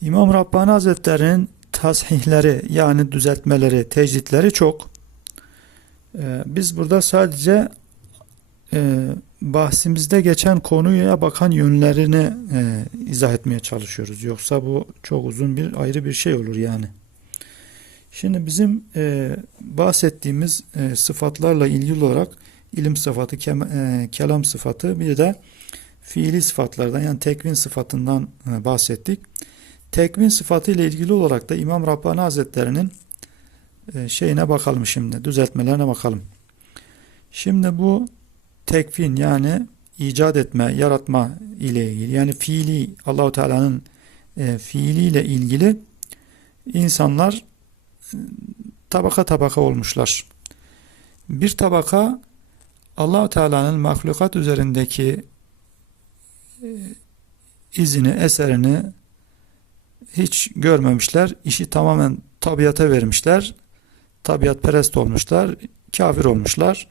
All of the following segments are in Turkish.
İmam Rabbani Hazretleri'nin tasihleri yani düzeltmeleri, tecditleri çok. Ee, biz burada sadece e, bahsimizde geçen konuya bakan yönlerini e, izah etmeye çalışıyoruz. Yoksa bu çok uzun bir ayrı bir şey olur yani. Şimdi bizim e, bahsettiğimiz e, sıfatlarla ilgili olarak ilim sıfatı, kem, e, kelam sıfatı bir de fiili sıfatlardan yani tekvin sıfatından e, bahsettik. Tekvin sıfatı ile ilgili olarak da İmam Rabbani Hazretleri'nin e, şeyine bakalım şimdi, düzeltmelerine bakalım. Şimdi bu tekvin yani icat etme, yaratma ile ilgili yani fiili Allahu Teala'nın e, fiiliyle ilgili insanlar e, tabaka tabaka olmuşlar. Bir tabaka Allahu Teala'nın mahlukat üzerindeki e, izini, eserini hiç görmemişler. İşi tamamen tabiata vermişler. Tabiat perest olmuşlar. Kafir olmuşlar.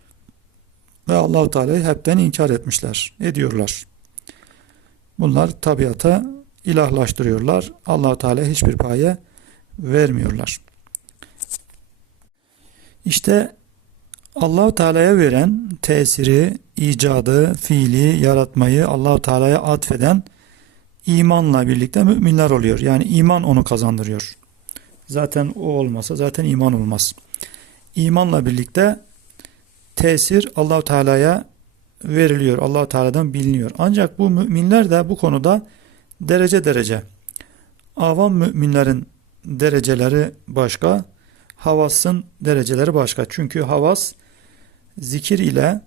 Ve Allahu Teala'yı hepten inkar etmişler. Ediyorlar. Bunlar tabiata ilahlaştırıyorlar. Allahu Teala hiçbir paye vermiyorlar. İşte Allahu Teala'ya veren tesiri, icadı, fiili, yaratmayı Allahu Teala'ya atfeden imanla birlikte müminler oluyor. Yani iman onu kazandırıyor. Zaten o olmasa zaten iman olmaz. İmanla birlikte tesir Allahu Teala'ya veriliyor. Allahu Teala'dan biliniyor. Ancak bu müminler de bu konuda derece derece. Avam müminlerin dereceleri başka, havasın dereceleri başka. Çünkü havas zikir ile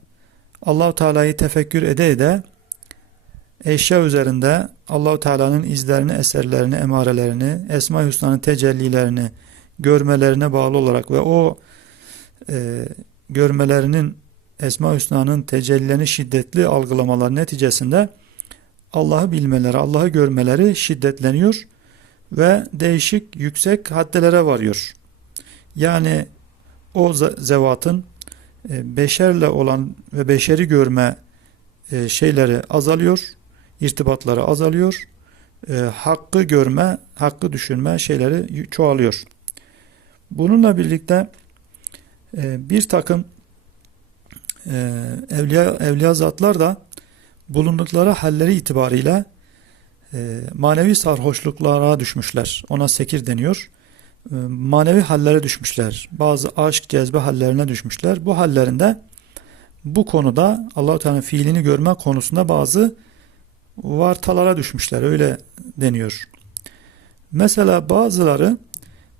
Allahu Teala'yı tefekkür ede ede eşya üzerinde Allahu Teala'nın izlerini, eserlerini, emarelerini, Esma-i Hüsna'nın tecellilerini görmelerine bağlı olarak ve o e, görmelerinin Esma-i Hüsna'nın tecellilerini şiddetli algılamalar neticesinde Allah'ı bilmeleri, Allah'ı görmeleri şiddetleniyor ve değişik yüksek haddelere varıyor. Yani o zevatın e, beşerle olan ve beşeri görme e, şeyleri azalıyor, irtibatları azalıyor, e, hakkı görme, hakkı düşünme şeyleri çoğalıyor. Bununla birlikte bir takım evliya, evliya zatlar da bulundukları halleri itibariyle manevi sarhoşluklara düşmüşler. Ona sekir deniyor. E, manevi hallere düşmüşler. Bazı aşk, cezbe hallerine düşmüşler. Bu hallerinde bu konuda Allahu Teala'nın fiilini görme konusunda bazı vartalara düşmüşler. Öyle deniyor. Mesela bazıları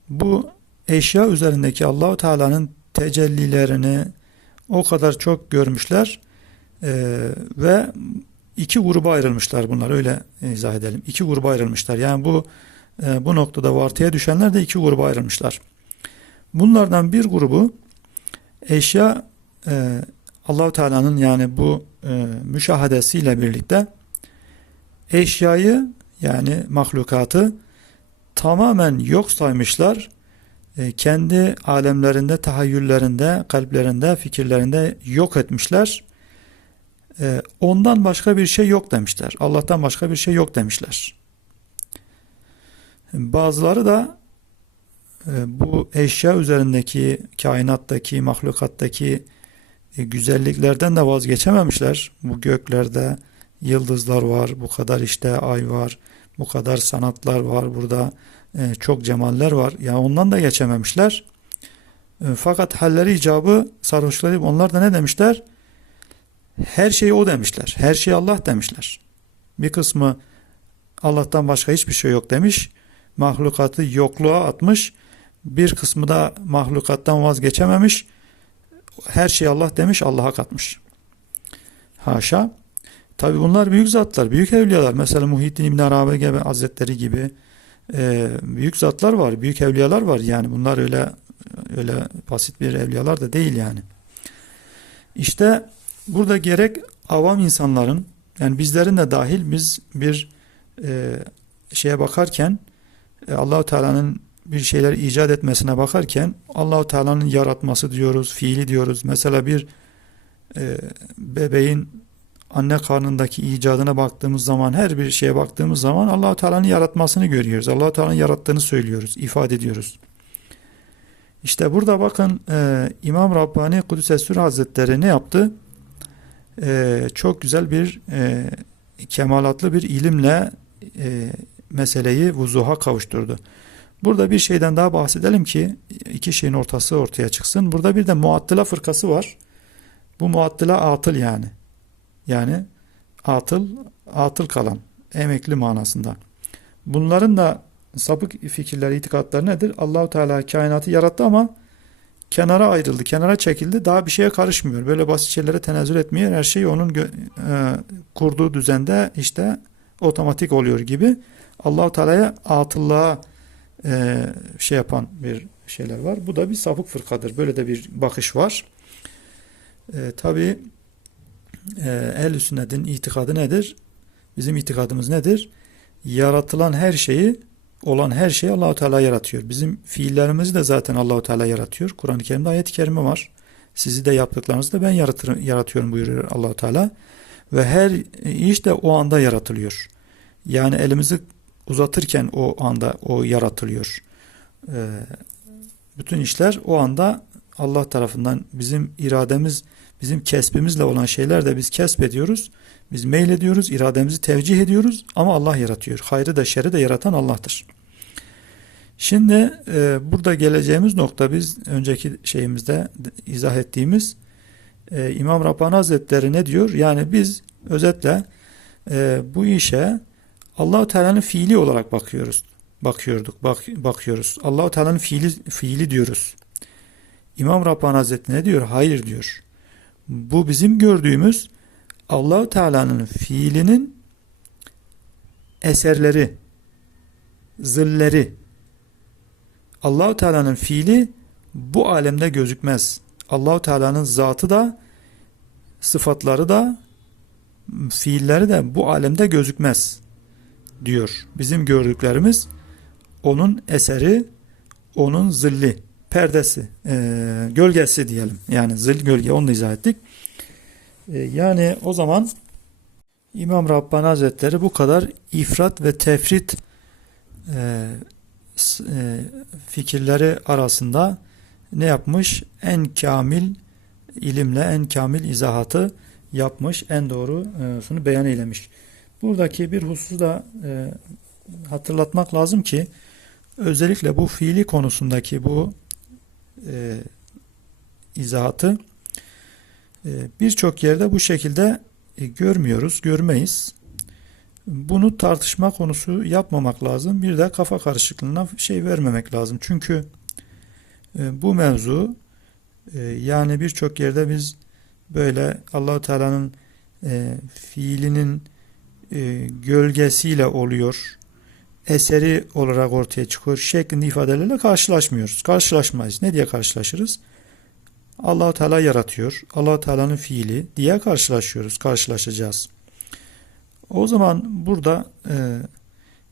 bu eşya üzerindeki Allahu Teala'nın tecellilerini o kadar çok görmüşler e, ve iki gruba ayrılmışlar bunlar öyle izah edelim. İki gruba ayrılmışlar. Yani bu e, bu noktada vartıya düşenler de iki gruba ayrılmışlar. Bunlardan bir grubu eşya e, Allahu Teala'nın yani bu e, müşahadesiyle birlikte eşyayı yani mahlukatı tamamen yok saymışlar. E, kendi alemlerinde, tahayyüllerinde, kalplerinde, fikirlerinde yok etmişler. E, ondan başka bir şey yok demişler. Allah'tan başka bir şey yok demişler. Bazıları da e, bu eşya üzerindeki kainattaki, mahlukattaki güzelliklerden de vazgeçememişler. Bu göklerde yıldızlar var, bu kadar işte ay var, bu kadar sanatlar var, burada e, çok cemaller var. Ya yani ondan da geçememişler. Fakat halleri icabı sarhoşları onlar da ne demişler? Her şey o demişler. Her şey Allah demişler. Bir kısmı Allah'tan başka hiçbir şey yok demiş mahlukatı yokluğa atmış. Bir kısmı da mahlukattan vazgeçememiş. Her şey Allah demiş, Allah'a katmış. Haşa. Tabi bunlar büyük zatlar, büyük evliyalar. Mesela Muhyiddin İbn Arabi gibi Hazretleri gibi e, büyük zatlar var, büyük evliyalar var. Yani bunlar öyle öyle basit bir evliyalar da değil yani. İşte burada gerek avam insanların yani bizlerin de dahil biz bir e, şeye bakarken e, Allahu Teala'nın bir şeyler icat etmesine bakarken Allahu Teala'nın yaratması diyoruz, fiili diyoruz. Mesela bir e, bebeğin anne karnındaki icadına baktığımız zaman, her bir şeye baktığımız zaman Allahu Teala'nın yaratmasını görüyoruz. Allahu Teala'nın yarattığını söylüyoruz, ifade ediyoruz. İşte burada bakın e, İmam Rabbani Kudüs'e Hazretleri ne yaptı? E, çok güzel bir e, kemalatlı bir ilimle e, meseleyi vuzuha kavuşturdu. Burada bir şeyden daha bahsedelim ki iki şeyin ortası ortaya çıksın. Burada bir de muattıla fırkası var. Bu muattıla atıl yani. Yani atıl, atıl kalan, emekli manasında. Bunların da sapık fikirleri, itikatları nedir? Allahu Teala kainatı yarattı ama kenara ayrıldı, kenara çekildi. Daha bir şeye karışmıyor. Böyle basit şeylere tenezzül etmiyor. Her şey onun e, kurduğu düzende işte otomatik oluyor gibi. Allahu Teala'ya atıllığa e, şey yapan bir şeyler var. Bu da bir sapık fırkadır. Böyle de bir bakış var. E, Tabi e, ehl sünnetin itikadı nedir? Bizim itikadımız nedir? Yaratılan her şeyi olan her şeyi Allahu Teala yaratıyor. Bizim fiillerimizi de zaten Allahu Teala yaratıyor. Kur'an-ı Kerim'de ayet-i kerime var. Sizi de yaptıklarınızı da ben yaratır, yaratıyorum buyuruyor Allahu Teala. Ve her iş de o anda yaratılıyor. Yani elimizi uzatırken o anda o yaratılıyor. Ee, bütün işler o anda Allah tarafından bizim irademiz, bizim kesbimizle olan şeyler de biz kesbediyoruz. Biz meylediyoruz, irademizi tevcih ediyoruz ama Allah yaratıyor. Hayrı da şerri de yaratan Allah'tır. Şimdi e, burada geleceğimiz nokta biz önceki şeyimizde izah ettiğimiz e, İmam Rabbani Hazretleri ne diyor? Yani biz özetle e, bu işe Allahu Teala'nın fiili olarak bakıyoruz. Bakıyorduk, bak, bakıyoruz. Allahu Teala'nın fiili fiili diyoruz. İmam Rabbani Hazretleri ne diyor? Hayır diyor. Bu bizim gördüğümüz Allahu Teala'nın fiilinin eserleri, zilleri. Allahu Teala'nın fiili bu alemde gözükmez. Allahu Teala'nın zatı da sıfatları da fiilleri de bu alemde gözükmez diyor. Bizim gördüklerimiz onun eseri, onun zilli, perdesi, e, gölgesi diyelim. Yani zil gölge onu izah ettik. E, yani o zaman İmam Rabbani Hazretleri bu kadar ifrat ve tefrit e, e, fikirleri arasında ne yapmış? En kamil ilimle en kamil izahatı yapmış, en doğrusunu beyan eylemiş. Buradaki bir hususu da e, hatırlatmak lazım ki özellikle bu fiili konusundaki bu e, izahatı e, birçok yerde bu şekilde e, görmüyoruz, görmeyiz. Bunu tartışma konusu yapmamak lazım. Bir de kafa karışıklığına şey vermemek lazım. Çünkü e, bu mevzu e, yani birçok yerde biz böyle Allahu Teala'nın e, fiilinin e, gölgesiyle oluyor, eseri olarak ortaya çıkıyor şeklinde ifadelerle karşılaşmıyoruz. Karşılaşmayız. Ne diye karşılaşırız? Allahu Teala yaratıyor. Allahu Teala'nın fiili diye karşılaşıyoruz. Karşılaşacağız. O zaman burada e,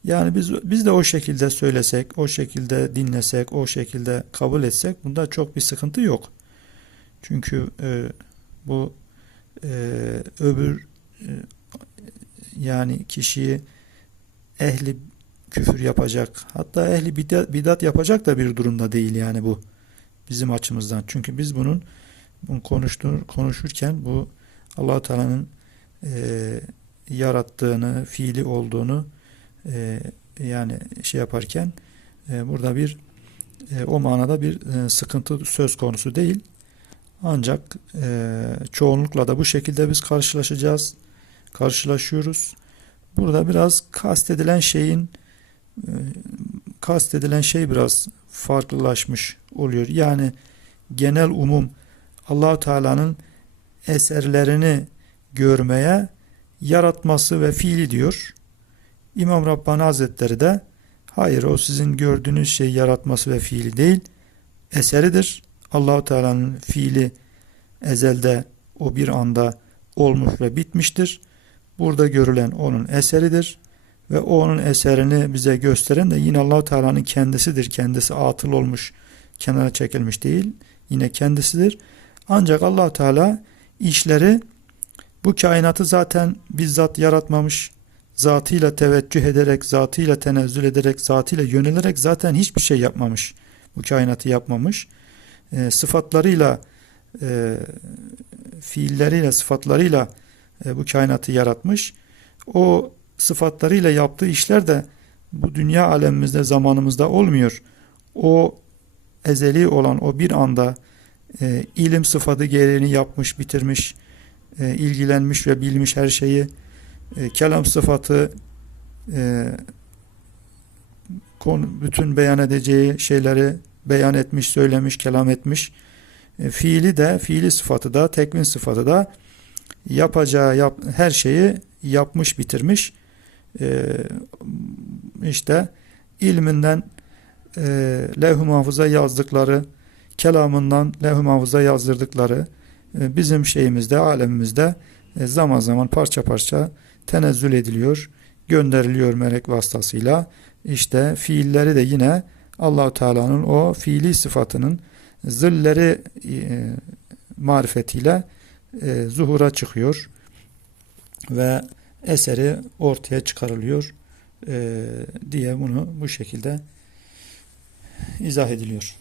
yani biz biz de o şekilde söylesek, o şekilde dinlesek, o şekilde kabul etsek bunda çok bir sıkıntı yok. Çünkü e, bu e, öbür e, yani kişiyi ehli küfür yapacak hatta ehli bidat, bidat yapacak da bir durumda değil yani bu bizim açımızdan. Çünkü biz bunun, bunu konuştur, konuşurken bu allah Teala'nın e, yarattığını, fiili olduğunu e, yani şey yaparken e, burada bir e, o manada bir e, sıkıntı söz konusu değil. Ancak e, çoğunlukla da bu şekilde biz karşılaşacağız karşılaşıyoruz. Burada biraz kastedilen şeyin kastedilen şey biraz farklılaşmış oluyor. Yani genel umum Allahu Teala'nın eserlerini görmeye yaratması ve fiili diyor. İmam Rabbani Hazretleri de hayır o sizin gördüğünüz şey yaratması ve fiili değil eseridir. Allahu Teala'nın fiili ezelde o bir anda olmuş ve bitmiştir. Burada görülen onun eseridir ve o onun eserini bize gösteren de yine Allahu Teala'nın kendisidir. Kendisi atıl olmuş, kenara çekilmiş değil. Yine kendisidir. Ancak Allah Teala işleri Bu kainatı zaten bizzat yaratmamış. Zatıyla teveccüh ederek, zatıyla tenezzül ederek, zatıyla yönelerek zaten hiçbir şey yapmamış. Bu kainatı yapmamış. E, sıfatlarıyla, e, fiilleriyle, sıfatlarıyla e, bu kainatı yaratmış. O sıfatlarıyla yaptığı işler de bu dünya alemimizde, zamanımızda olmuyor. O ezeli olan o bir anda e, ilim sıfatı gereğini yapmış, bitirmiş, e, ilgilenmiş ve bilmiş her şeyi. E, kelam sıfatı e, konu, bütün beyan edeceği şeyleri beyan etmiş, söylemiş, kelam etmiş. E, fiili de, fiili sıfatı da, tekvin sıfatı da yapacağı yap, her şeyi yapmış, bitirmiş. E, işte ilminden e, levh-i mahfuza yazdıkları, kelamından levh-i mahfuza yazdırdıkları e, bizim şeyimizde, alemimizde e, zaman zaman parça parça tenezzül ediliyor, gönderiliyor melek vasıtasıyla. İşte fiilleri de yine Allahu Teala'nın o fiili sıfatının zilleri e, marifetiyle e, zuhura çıkıyor ve eseri ortaya çıkarılıyor e, diye bunu bu şekilde izah ediliyor.